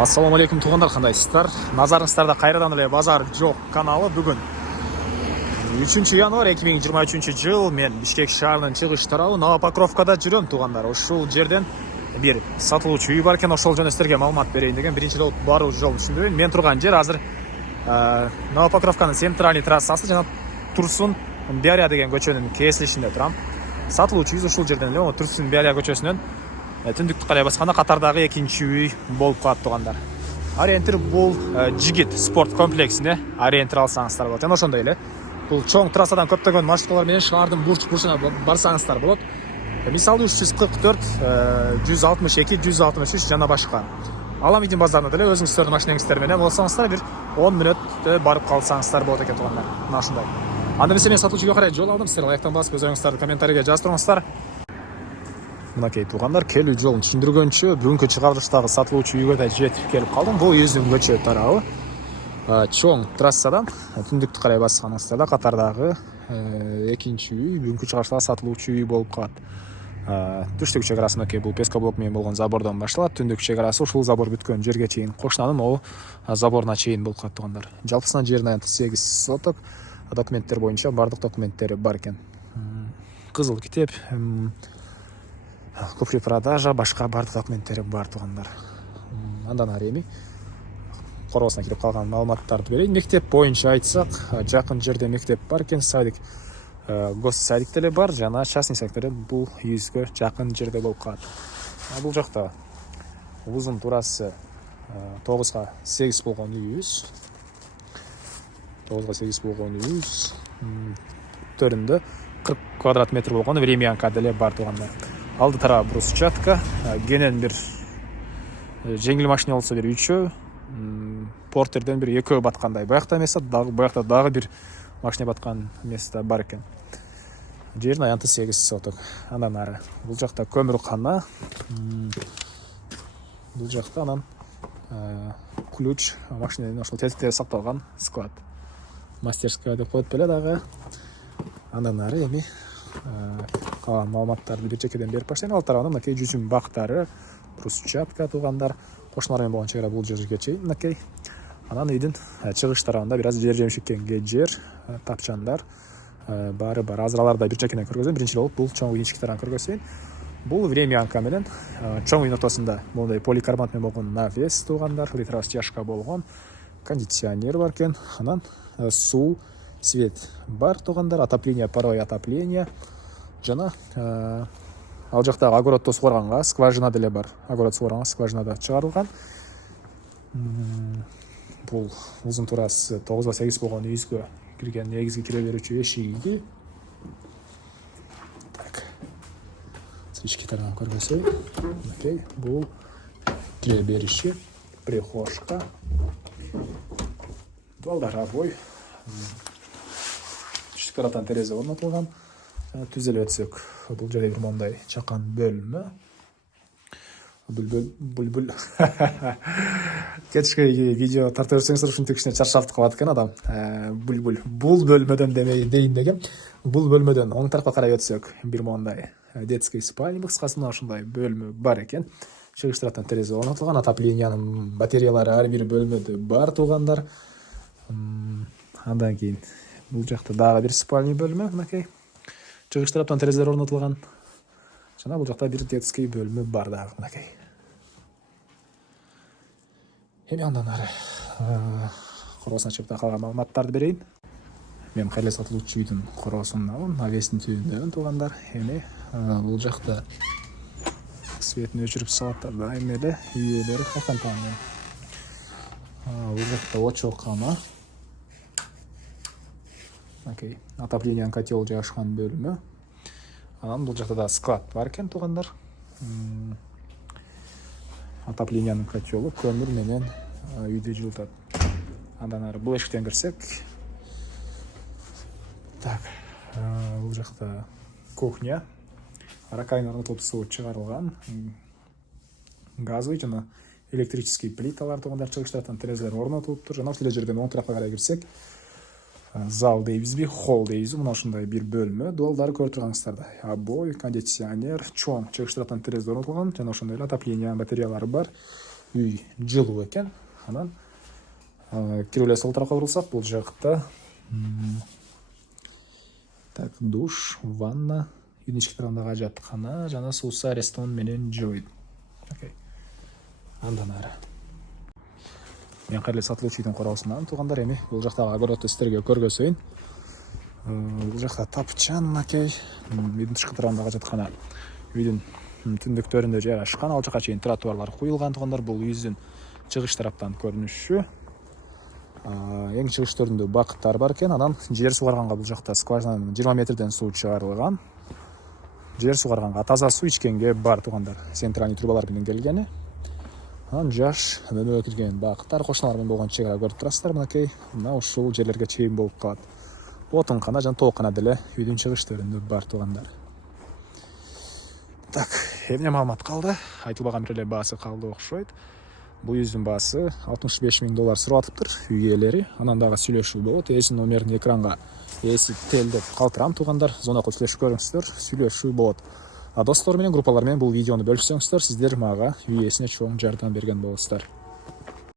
Ассаламу алейкум туғандар, қандайсыздар? Назарыңыздарда қайрадан эле базар жоқ каналы. Бүгін 3 январь 2023 жыл. Мен Бишкек шаарынын чыгыш тарабы Новопокровкада жүрөм туғандар. Ушул жерден бир сатылуучу үй бар экен, ошол жөнүндө силерге маалымат берейин деген. Биринчи баруу жолун түшүндүрөйүн. Мен турган жер азыр Новопокровканын центральный трассасы жана Турсун Биария деген көчөнүн кесилишинде турам. Сатылуучу үй ушул жерден эле Турсун Биария көчөсүнөн түндүктү карай басканда катардагы экинчи үй болуп калат тугандар. Ориентир бул Жигит спорт комплексине ориентир алсаңыздар болот. Жана ошондой эле бул чоң трассадан көптөгөн маршруткалар менен шаардын бурч-бурчуна барсаңыздар болот. Мисалы 344, 162, 163 жана башка. Аламидин базарына деле өзүңүздөрдүн машинаңыздар менен болсоңуздар бир 10 мүнөттө барып калсаңыздар болот экен тугандар. Мына ушундай. Анда эмесе мен сатуучуга карай жол алдым. Силер лайктан басып өз оюңуздарды комментарийге жаздырыңыздар. Мынакей тугандар, келүү жолун түшүндүргөнчө бүгүнкү чыгарылыштагы сатылуучу үйгө да жетип келип калдым. Бул Юздүн көчө тарабы. Чоң трассадан түндүктү карай басканыңызда катардагы экинчи үй, бүгүнкү чыгарылыштагы сатылуучу үй болуп калат. Түштүк чек арасы мынакей бул Пескоблок менен болгон забордон башталат. Түндүк чек арасы ушул забор бүткөн жерге чейин кошунанын могу заборуна чейин болуп калат тугандар. Жалпысынан жеринин аянты 8 соток. Документтер боюнча бардык документтери бар экен. Кызыл китеп, купли-продажа, башка бардык документтери бар тугандар. Андан ары эми коросуна кирип калган маалыматтарды берейин. Мектеп боюнча айтсак, жакын жерде мектеп бар экен, садик, гос садик деле бар, жана частный садиктер бул үйүбүзгө жакын жерде болуп калат. Бул жакта узун турасы 9га 8 болгон үйүбүз. 9га 8 болгон үйүбүз. Төрүндө 40 квадрат метр болгон времянка деле бар тугандар. Алды тарабы брусчатка, кенен бир жеңил машина болсо бир 3-өө, портерден бир 2-өө баткандай. Буякта эмес, буякта дагы бир машина баткан место бар экен. Жердин аянты 8 соток. Андан ары бул жакта көмүркана. Бул жакта анан ключ машинанын ошол тетиктери сакталган склад. Мастерская деп коет беле дагы. Андан ары эми калган маалыматтарды бир чекеден берип баштайын. Ал тарабынан мынакей жүзүм бактары, брусчатка тугандар, кошуналар менен болгон чек ара бул жерге чейин мынакей. Анан үйдүн чыгыш тарабында бир аз жер жемишиккенге жер, тапчандар баары бар. Азыр аларды бир чекеден көргөзөм. Биринчи болуп бул чоң үйдүн ички тарабын көргөзөйүн. Бул времянка менен чоң үйдүн ортосунда мондай поликарбонат менен болгон навес тугандар, электрорастяжка болгон, кондиционер бар экен. Анан суу, свет бар тугандар, отопление, паровое отопление. Жана ал жактагы огороддо сугарганга скважина деле бар. Огород сугарганга скважина да чыгарылган. Бул узун турасы 9га 8 болгон үйүбүзгө кирген негизги кире берүүчү эшиги. Так. Ички тарабын көргөзөйүн. Окей, бул кире бериши, прихожка. Балдарабой. Түштүк тараптан терезе орнотулган. Түзелип өтсөк, бул жерде бир мондай чакан бөлмө. Бүлбүл. Кечке видео тарта берсеңиздер ушинтип кичине чарчап калат экен адам. Бүлбүл. Бул бөлмөдөн дейин дегем. Бул бөлмөдөн оң тарапка карай өтсөк, бир мондай детский спальня кыскасы мына ушундай бөлмө бар экен. Чыгыш тараптан терезе орнотулган, отоплениянын батареялары ар бир бөлмөдө бар тугандар. Андан кийин бул жакта дагы бир спальня бөлмө, мынакей. Чыгыш тараптан терезелер орнотулган. Жана бул жакта бир детский бөлмө бар дагы, мынакей. Эми андан ары коросуна чыгып калган маалыматтарды берейин. Мен кайра сатылуучу үйдүн коросундамын, навестин түбүндөмүн тугандар. Эми бул жакта светин өчүрүп салаттар да эмеле үй ээлери калкантаны. Бул жакта очокана. Окей, отоплениянын котел жайгашкан бөлмө. Анан бул жакта да склад бар экен тугандар. Отоплениянын котелу көмүр менен үйдү жылытат. Андан ары бул эшиктен кирсек. Так, бул жакта кухня. Ракайын орнотулуп суу чыгарылган. Газовый жана электрический плиталар тугандар, чыгыш тараптан терезелер орнотулуптур. Жана ушул жерден оң тарапка карай кирсек, зал дейбизби, холл дейбизби, мына ушундай бир бөлмө. Дуалдары көрүп тургансыздардай. Обой, кондиционер, чоң чыгыш тараптан терезе орнотулган, жана ошондой эле отопление батареялары бар. үй жылуу экен. Анан кирип эле сол тарапка бурулсак, бул жакта так душ, ванна, үйдүн ички тарабындагы ажаткана жана суусу ресторан менен жой. Окей. Андан ары. Мен кайрылы сатылуучу үйдүн куралысынан туугандар, эми бул жактагы огородду сиздерге көргөзөйүн. Бул жакта тапчан окей. Үйдүн тышкы тарабындагы ажаткана үйдүн түндүктөрүндө жайгашкан. Ал жака чейин тротуарлар куюлган туугандар. Бул үйүбүздүн чыгыш тараптан көрүнүшү. Эң чыгыш төрүндө бакыттар бар экен. Анан жер сугарганга бул жакта скважинадан 20 метрден суу чыгарылган. Жер сугарганга таза суу ичкенге бар туугандар. Центральный трубалар менен келгени. Анан жаш өнө кирген бакыттар кошуналар менен болгон чек ара көрүп турасыздар. Мынакей мына ушул жерлерге чейин болуп калат. Отункана жана тоокана деле үйдүн чыгыш төрүндө бар туугандар. Так, эмне маалымат калды? Айтылбаган бир эле баасы калды окшойт. Бул үйүбүздүн баасы $65,000 сурап атыптыр үй ээлери. Анан дагы сүйлөшүү болот. Ээсинин номерин экранга ээси телдеп калтырам туугандар. Зона кылып сүйлөшүп көрүңүздөр, сүйлөшүү болот. Достор менен, группалар менен бул видеону бөлүшсөңүздөр, сиздер мага үй ээсине чоң жардам берген болосуздар.